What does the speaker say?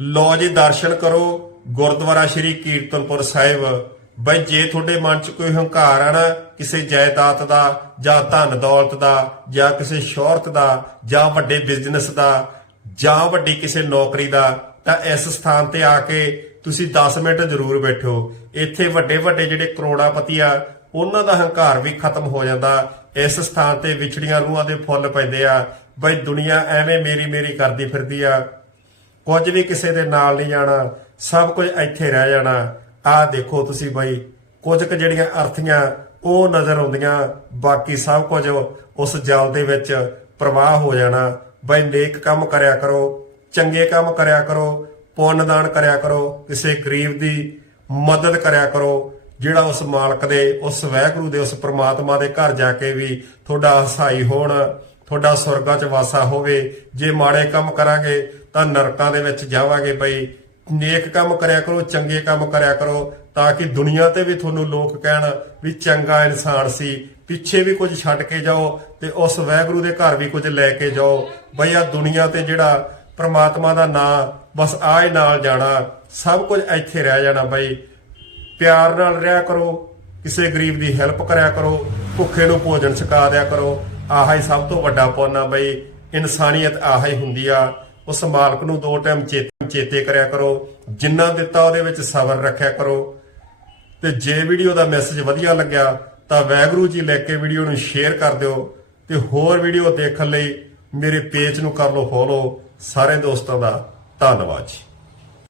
ਲੋ ਜੀ, ਦਰਸ਼ਨ ਕਰੋ। ਗੁਰਦੁਆਰਾ ਸ਼੍ਰੀ ਕੀਰਤਨਪੁਰ ਸਾਹਿਬ। ਬਈ, ਜੇ ਤੁਹਾਡੇ ਮਨ 'ਚ ਕੋਈ ਹੰਕਾਰ ਆ ਨਾ, ਕਿਸੇ ਜਾਇਦਾਦ ਦਾ, ਜਾਂ ਧਨ ਦੌਲਤ ਦਾ, ਜਾਂ ਕਿਸੇ ਸ਼ੋਹਰਤ ਦਾ, ਜਾਂ ਵੱਡੇ ਬਿਜ਼ਨਸ ਦਾ, ਜਾਂ ਵੱਡੀ ਕਿਸੇ ਨੌਕਰੀ ਦਾ, ਤਾਂ ਇਸ ਸਥਾਨ ਤੇ ਆ ਕੇ ਤੁਸੀਂ 10 ਮਿੰਟ ਜ਼ਰੂਰ ਬੈਠੋ। ਇੱਥੇ ਵੱਡੇ ਵੱਡੇ ਜਿਹੜੇ ਕਰੋੜਾਪਤੀ ਆ, ਉਹਨਾਂ ਦਾ ਹੰਕਾਰ ਵੀ ਖਤਮ ਹੋ ਜਾਂਦਾ। ਇਸ ਸਥਾਨ ਤੇ ਵਿਛੜੀਆਂ ਰੂਹਾਂ ਦੇ ਫੁੱਲ ਪੈਂਦੇ ਆ। ਬਈ, ਦੁਨੀਆ ਐਵੇਂ ਮੇਰੀ ਮੇਰੀ ਕਰਦੀ ਫਿਰਦੀ ਆ। ਕੁਝ ਵੀ ਕਿਸੇ ਦੇ ਨਾਲ ਨਹੀਂ ਜਾਣਾ, ਸਭ ਕੁਝ ਇੱਥੇ ਰਹਿ ਜਾਣਾ। ਆਹ ਦੇਖੋ ਤੁਸੀਂ ਬਈ, ਕੁਝ ਕੁ ਜਿਹੜੀਆਂ ਅਰਥੀਆਂ ਉਹ ਨਜ਼ਰ ਆਉਂਦੀਆਂ, ਬਾਕੀ ਸਭ ਕੁਝ ਉਸ ਜਲ ਦੇ ਵਿੱਚ ਪ੍ਰਵਾਹ ਹੋ ਜਾਣਾ। ਬਈ ਨੇਕ ਕੰਮ ਕਰਿਆ ਕਰੋ, ਚੰਗੇ ਕੰਮ ਕਰਿਆ ਕਰੋ, ਪੁੰਨ ਦਾਨ ਕਰਿਆ ਕਰੋ, ਕਿਸੇ ਗਰੀਬ ਦੀ ਮਦਦ ਕਰਿਆ ਕਰੋ, ਜਿਹੜਾ ਉਸ ਮਾਲਕ ਦੇ, ਉਸ ਵਹਿਗੁਰੂ ਦੇ, ਉਸ ਪ੍ਰਮਾਤਮਾ ਦੇ ਘਰ ਜਾ ਕੇ ਵੀ ਤੁਹਾਡਾ ਹਸਾਈ ਹੋਣ, ਤੁਹਾਡਾ ਸਵਰਗਾਂ 'ਚ ਵਾਸਾ ਹੋਵੇ। ਜੇ ਮਾੜੇ ਕੰਮ ਕਰਾਂਗੇ ਤਾਂ ਨਰਕਾਂ ਦੇ ਵਿੱਚ ਜਾਵਾਂਗੇ ਬਈ। ਨੇਕ ਕੰਮ ਕਰਿਆ ਕਰੋ, ਚੰਗੇ ਕੰਮ ਕਰਿਆ ਕਰੋ, ਤਾਂ ਕਿ ਦੁਨੀਆ ਤੇ ਵੀ ਤੁਹਾਨੂੰ ਲੋਕ ਕਹਿਣ ਵੀ ਚੰਗਾ ਇਨਸਾਨ ਸੀ। ਪਿੱਛੇ ਵੀ ਕੁਝ ਛੱਡ ਕੇ ਜਾਓ ਤੇ ਉਸ ਵੈਗੁਰੂ ਦੇ ਘਰ ਵੀ ਕੁਝ ਲੈ ਕੇ ਜਾਓ। ਬਈ ਆ ਦੁਨੀਆ ਤੇ ਜਿਹੜਾ ਪ੍ਰਮਾਤਮਾ ਦਾ ਨਾਂ ਬਸ ਆਏ ਨਾਲ ਜਾਣਾ, ਸਭ ਕੁਝ ਇੱਥੇ ਰਹਿ ਜਾਣਾ ਬਈ। ਪਿਆਰ ਨਾਲ ਰਿਹਾ ਕਰੋ, ਕਿਸੇ ਗਰੀਬ ਦੀ ਹੈਲਪ ਕਰਿਆ ਕਰੋ, ਭੁੱਖੇ ਨੂੰ ਭੋਜਨ ਛਕਾ ਦਿਆ ਕਰੋ। ਆਹਾ ਹੀ ਸਭ ਤੋਂ ਵੱਡਾ ਪੁੰਨ ਆ ਬਈ। ਇਨਸਾਨੀਅਤ ਆਹ ਹੀ ਹੁੰਦੀ ਆ। ਉਸ ਮਾਲਕ ਨੂੰ ਦੋ ਟਾਈਮ ਚੇਤੇ ਚੇਤੇ ਕਰਿਆ ਕਰੋ, ਜਿੰਨਾ ਦਿੱਤਾ ਉਹਦੇ ਵਿੱਚ ਸਬਰ ਰੱਖਿਆ ਕਰੋ। ਤੇ ਜੇ ਵੀਡੀਓ ਦਾ ਮੈਸੇਜ ਵਧੀਆ ਲੱਗਿਆ, ਤਾਂ ਵੈਗਰੂ ਜੀ ਲੈ ਕੇ ਵੀਡੀਓ ਨੂੰ ਸ਼ੇਅਰ ਕਰ ਦਿਓ ਤੇ ਹੋਰ ਵੀਡੀਓ ਦੇਖਣ ਲਈ ਮੇਰੇ ਪੇਜ ਨੂੰ ਕਰ ਲਓ ਫੋਲੋ। ਸਾਰੇ ਦੋਸਤਾਂ ਦਾ ਧੰਨਵਾਦ ਜੀ।